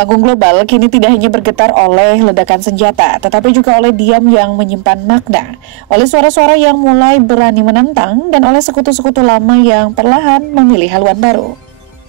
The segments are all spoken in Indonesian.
Panggung global kini tidak hanya bergetar oleh ledakan senjata, tetapi juga oleh diam yang menyimpan makna, oleh suara-suara yang mulai berani menentang, dan oleh sekutu-sekutu lama yang perlahan memilih haluan baru.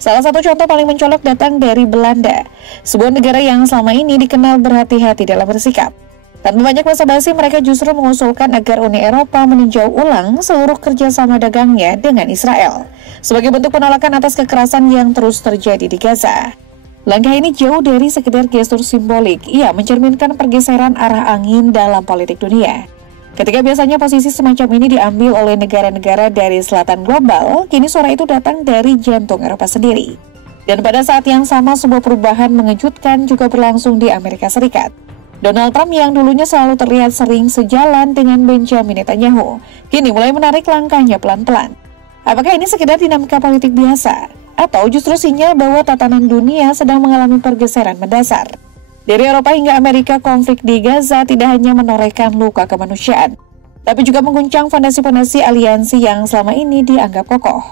Salah satu contoh paling mencolok datang dari Belanda, sebuah negara yang selama ini dikenal berhati-hati dalam bersikap. Tanpa banyak basa-basi, mereka justru mengusulkan agar Uni Eropa meninjau ulang seluruh kerjasama dagangnya dengan Israel, sebagai bentuk penolakan atas kekerasan yang terus terjadi di Gaza. Langkah ini jauh dari sekedar gestur simbolik, ia mencerminkan pergeseran arah angin dalam politik dunia. Ketika biasanya posisi semacam ini diambil oleh negara-negara dari selatan global, kini suara itu datang dari jantung Eropa sendiri. Dan pada saat yang sama, sebuah perubahan mengejutkan juga berlangsung di Amerika Serikat. Donald Trump yang dulunya selalu terlihat sering sejalan dengan Benjamin Netanyahu, kini mulai menarik langkahnya pelan-pelan. Apakah ini sekedar dinamika politik biasa? Atau justru sinyal bahwa tatanan dunia sedang mengalami pergeseran mendasar? Dari Eropa hingga Amerika, konflik di Gaza tidak hanya menorehkan luka kemanusiaan, tapi juga mengguncang fondasi-fondasi aliansi yang selama ini dianggap kokoh.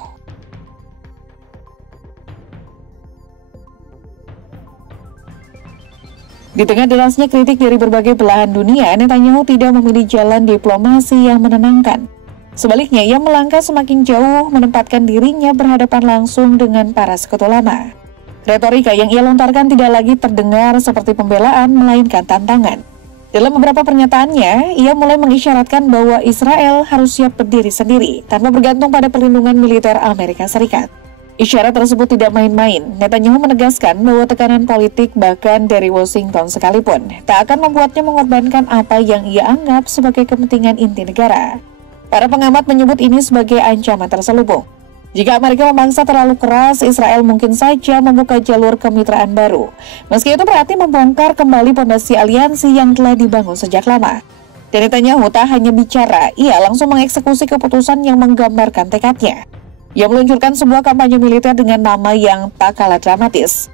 Di tengah derasnya kritik dari berbagai belahan dunia, Netanyahu tidak memilih jalan diplomasi yang menenangkan. Sebaliknya, ia melangkah semakin jauh, menempatkan dirinya berhadapan langsung dengan para sekutu lama. Retorika yang ia lontarkan tidak lagi terdengar seperti pembelaan, melainkan tantangan. Dalam beberapa pernyataannya, ia mulai mengisyaratkan bahwa Israel harus siap berdiri sendiri, tanpa bergantung pada perlindungan militer Amerika Serikat. Isyarat tersebut tidak main-main. Netanyahu menegaskan bahwa tekanan politik bahkan dari Washington sekalipun tak akan membuatnya mengorbankan apa yang ia anggap sebagai kepentingan inti negara. Para pengamat menyebut ini sebagai ancaman terselubung. Jika Amerika memangsa terlalu keras, Israel mungkin saja membuka jalur kemitraan baru. Meski itu berarti membongkar kembali fondasi aliansi yang telah dibangun sejak lama. Dan Netanyahu tak hanya bicara, ia langsung mengeksekusi keputusan yang menggambarkan tekadnya. Ia meluncurkan sebuah kampanye militer dengan nama yang tak kalah dramatis.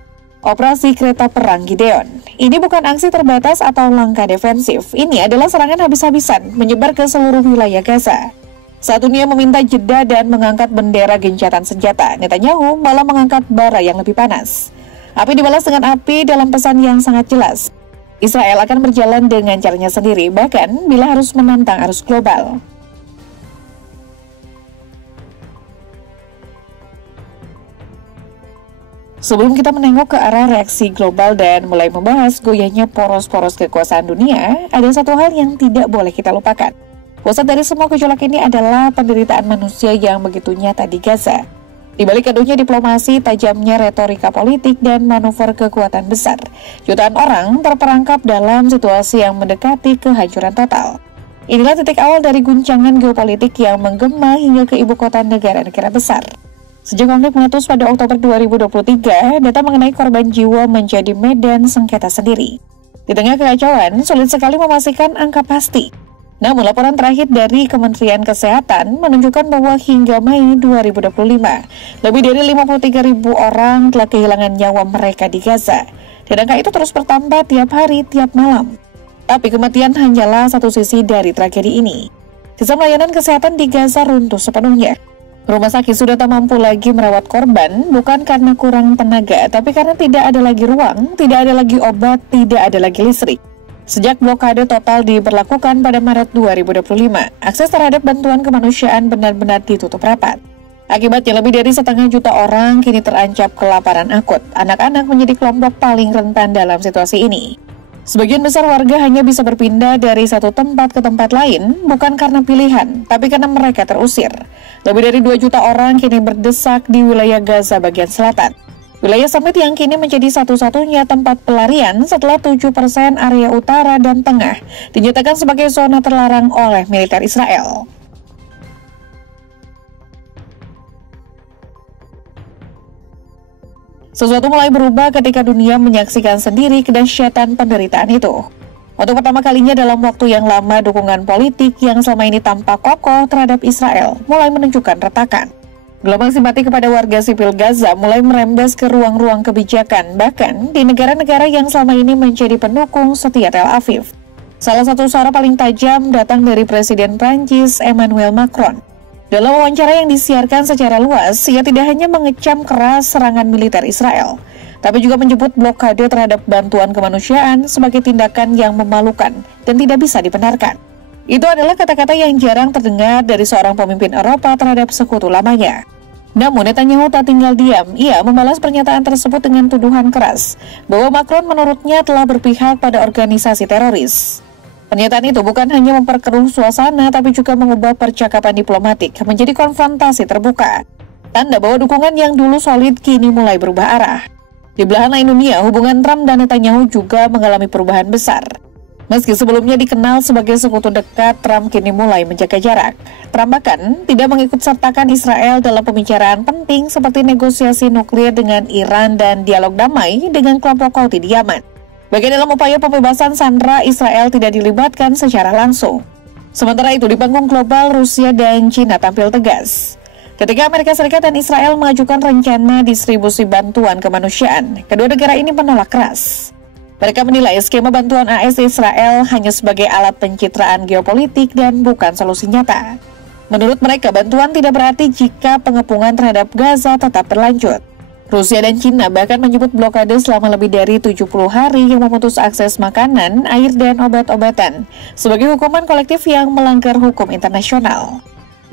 Operasi Kereta Perang Gideon. Ini bukan aksi terbatas atau langkah defensif. Ini adalah serangan habis-habisan menyebar ke seluruh wilayah Gaza. Saat dunia meminta jeda dan mengangkat bendera gencatan senjata, Netanyahu malah mengangkat bara yang lebih panas. Api dibalas dengan api dalam pesan yang sangat jelas. Israel akan berjalan dengan caranya sendiri, bahkan bila harus menantang arus global. Sebelum kita menengok ke arah reaksi global dan mulai membahas goyahnya poros-poros kekuasaan dunia, ada satu hal yang tidak boleh kita lupakan. Pusat dari semua gejolak ini adalah penderitaan manusia yang begitu nyata di Gaza. Di balik keduhnya diplomasi, tajamnya retorika politik, dan manuver kekuatan besar, jutaan orang terperangkap dalam situasi yang mendekati kehancuran total. Inilah titik awal dari guncangan geopolitik yang menggema hingga ke ibu kota negara-negara besar. Sejak konflik meletus pada Oktober 2023, data mengenai korban jiwa menjadi medan sengketa sendiri. Di tengah kekacauan, sulit sekali memastikan angka pasti. Namun laporan terakhir dari Kementerian Kesehatan menunjukkan bahwa hingga Mei 2025, lebih dari 53.000 orang telah kehilangan nyawa mereka di Gaza. Dan angka itu terus bertambah tiap hari, tiap malam. Tapi kematian hanyalah satu sisi dari tragedi ini. Sistem layanan kesehatan di Gaza runtuh sepenuhnya. Rumah sakit sudah tak mampu lagi merawat korban, bukan karena kurang tenaga, tapi karena tidak ada lagi ruang, tidak ada lagi obat, tidak ada lagi listrik. Sejak blokade total diberlakukan pada Maret 2025, akses terhadap bantuan kemanusiaan benar-benar ditutup rapat. Akibatnya lebih dari 1,5 juta orang kini terancam kelaparan akut. Anak-anak menjadi kelompok paling rentan dalam situasi ini. Sebagian besar warga hanya bisa berpindah dari satu tempat ke tempat lain, bukan karena pilihan, tapi karena mereka terusir. Lebih dari 2 juta orang kini berdesak di wilayah Gaza bagian selatan. Wilayah sempit yang kini menjadi satu-satunya tempat pelarian setelah 7% area utara dan tengah dinyatakan sebagai zona terlarang oleh militer Israel. Sesuatu mulai berubah ketika dunia menyaksikan sendiri kedahsyatan penderitaan itu. Untuk pertama kalinya dalam waktu yang lama, dukungan politik yang selama ini tampak kokoh terhadap Israel mulai menunjukkan retakan. Gelombang simpati kepada warga sipil Gaza mulai merembes ke ruang-ruang kebijakan, bahkan di negara-negara yang selama ini menjadi pendukung setia Tel Aviv. Salah satu suara paling tajam datang dari Presiden Prancis Emmanuel Macron. Dalam wawancara yang disiarkan secara luas, ia tidak hanya mengecam keras serangan militer Israel, tapi juga menyebut blokade terhadap bantuan kemanusiaan sebagai tindakan yang memalukan dan tidak bisa dibenarkan. Itu adalah kata-kata yang jarang terdengar dari seorang pemimpin Eropa terhadap sekutu lamanya. Namun Netanyahu tak tinggal diam, ia membalas pernyataan tersebut dengan tuduhan keras bahwa Macron menurutnya telah berpihak pada organisasi teroris. Pernyataan itu bukan hanya memperkeruh suasana, tapi juga mengubah percakapan diplomatik menjadi konfrontasi terbuka. Tanda bahwa dukungan yang dulu solid kini mulai berubah arah. Di belahan lain dunia, hubungan Trump dan Netanyahu juga mengalami perubahan besar. Meski sebelumnya dikenal sebagai sekutu dekat, Trump kini mulai menjaga jarak. Trump bahkan tidak mengikut-sertakan Israel dalam pembicaraan penting seperti negosiasi nuklir dengan Iran dan dialog damai dengan kelompok Houthi di Yaman. Bagian dalam upaya pembebasan sandera, Israel tidak dilibatkan secara langsung. Sementara itu, di panggung global, Rusia dan China tampil tegas. Ketika Amerika Serikat dan Israel mengajukan rencana distribusi bantuan kemanusiaan, kedua negara ini menolak keras. Mereka menilai skema bantuan AS Israel hanya sebagai alat pencitraan geopolitik dan bukan solusi nyata. Menurut mereka, bantuan tidak berarti jika pengepungan terhadap Gaza tetap berlanjut. Rusia dan China bahkan menyebut blokade selama lebih dari 70 hari yang memutus akses makanan, air, dan obat-obatan sebagai hukuman kolektif yang melanggar hukum internasional.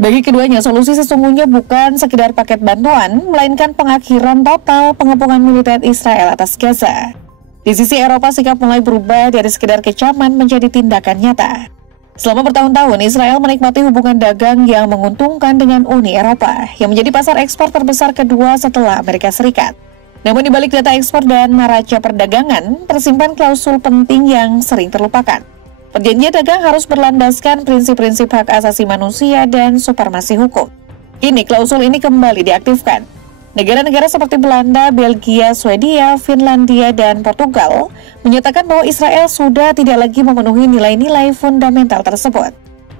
Bagi keduanya, solusi sesungguhnya bukan sekedar paket bantuan, melainkan pengakhiran total pengepungan militer Israel atas Gaza. Di sisi Eropa, sikap mulai berubah dari sekedar kecaman menjadi tindakan nyata. Selama bertahun-tahun, Israel menikmati hubungan dagang yang menguntungkan dengan Uni Eropa, yang menjadi pasar ekspor terbesar kedua setelah Amerika Serikat. Namun di balik data ekspor dan neraca perdagangan, tersimpan klausul penting yang sering terlupakan. Perjanjian dagang harus berlandaskan prinsip-prinsip hak asasi manusia dan supremasi hukum. Kini klausul ini kembali diaktifkan. Negara-negara seperti Belanda, Belgia, Swedia, Finlandia, dan Portugal menyatakan bahwa Israel sudah tidak lagi memenuhi nilai-nilai fundamental tersebut.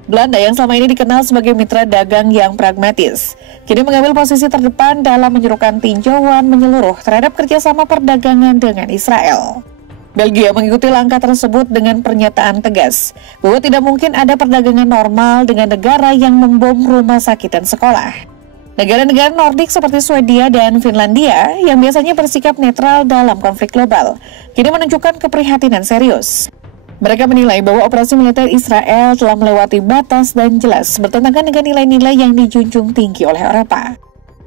Belanda yang selama ini dikenal sebagai mitra dagang yang pragmatis, kini mengambil posisi terdepan dalam menyerukan tinjauan menyeluruh terhadap kerjasama perdagangan dengan Israel. Belgia mengikuti langkah tersebut dengan pernyataan tegas bahwa tidak mungkin ada perdagangan normal dengan negara yang membom rumah sakit dan sekolah. Negara-negara Nordik seperti Swedia dan Finlandia yang biasanya bersikap netral dalam konflik global, kini menunjukkan keprihatinan serius. Mereka menilai bahwa operasi militer Israel telah melewati batas dan jelas bertentangan dengan nilai-nilai yang dijunjung tinggi oleh Eropa.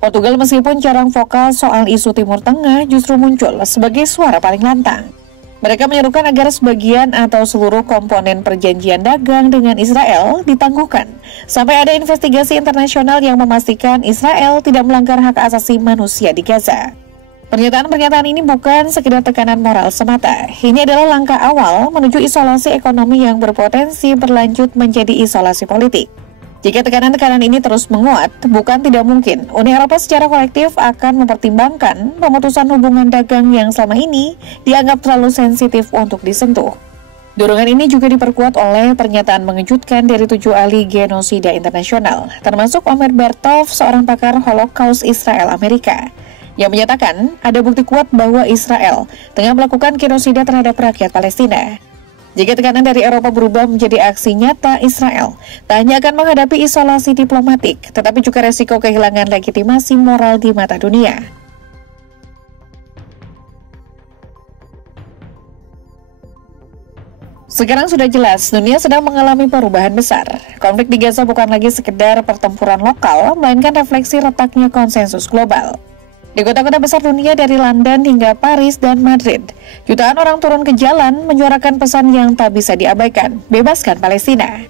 Portugal meskipun jarang vokal soal isu Timur Tengah justru muncul sebagai suara paling lantang. Mereka menyerukan agar sebagian atau seluruh komponen perjanjian dagang dengan Israel ditangguhkan sampai ada investigasi internasional yang memastikan Israel tidak melanggar hak asasi manusia di Gaza. Pernyataan-pernyataan ini bukan sekedar tekanan moral semata. Ini adalah langkah awal menuju isolasi ekonomi yang berpotensi berlanjut menjadi isolasi politik. Jika tekanan-tekanan ini terus menguat, bukan tidak mungkin Uni Eropa secara kolektif akan mempertimbangkan pemutusan hubungan dagang yang selama ini dianggap terlalu sensitif untuk disentuh. Dorongan ini juga diperkuat oleh pernyataan mengejutkan dari 7 ahli genosida internasional, termasuk Omer Bartov, seorang pakar Holocaust Israel Amerika, yang menyatakan ada bukti kuat bahwa Israel tengah melakukan genosida terhadap rakyat Palestina. Jika tekanan dari Eropa berubah menjadi aksi nyata, Israel tak hanya akan menghadapi isolasi diplomatik, tetapi juga resiko kehilangan legitimasi moral di mata dunia. Sekarang sudah jelas, dunia sedang mengalami perubahan besar. Konflik di Gaza bukan lagi sekedar pertempuran lokal, melainkan refleksi retaknya konsensus global. Di kota-kota besar dunia dari London hingga Paris dan Madrid, jutaan orang turun ke jalan menyuarakan pesan yang tak bisa diabaikan, bebaskan Palestina.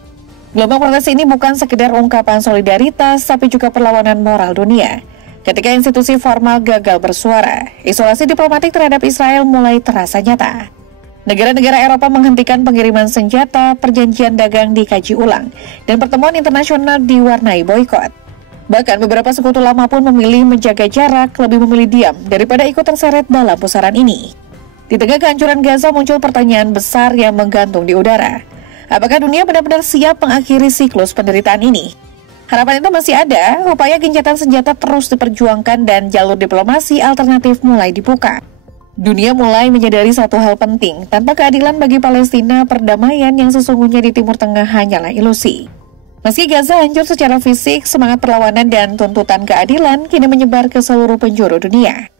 Gelombang protes ini bukan sekedar ungkapan solidaritas, tapi juga perlawanan moral dunia. Ketika institusi formal gagal bersuara, isolasi diplomatik terhadap Israel mulai terasa nyata. Negara-negara Eropa menghentikan pengiriman senjata, perjanjian dagang dikaji ulang, dan pertemuan internasional diwarnai boikot. Bahkan beberapa sekutu lama pun memilih menjaga jarak, lebih memilih diam daripada ikut terseret dalam pusaran ini. Di tengah kehancuran Gaza muncul pertanyaan besar yang menggantung di udara. Apakah dunia benar-benar siap mengakhiri siklus penderitaan ini? Harapan itu masih ada, upaya gencatan senjata terus diperjuangkan dan jalur diplomasi alternatif mulai dibuka. Dunia mulai menyadari satu hal penting, tanpa keadilan bagi Palestina, perdamaian yang sesungguhnya di Timur Tengah hanyalah ilusi. Meski Gaza hancur secara fisik, semangat perlawanan dan tuntutan keadilan kini menyebar ke seluruh penjuru dunia.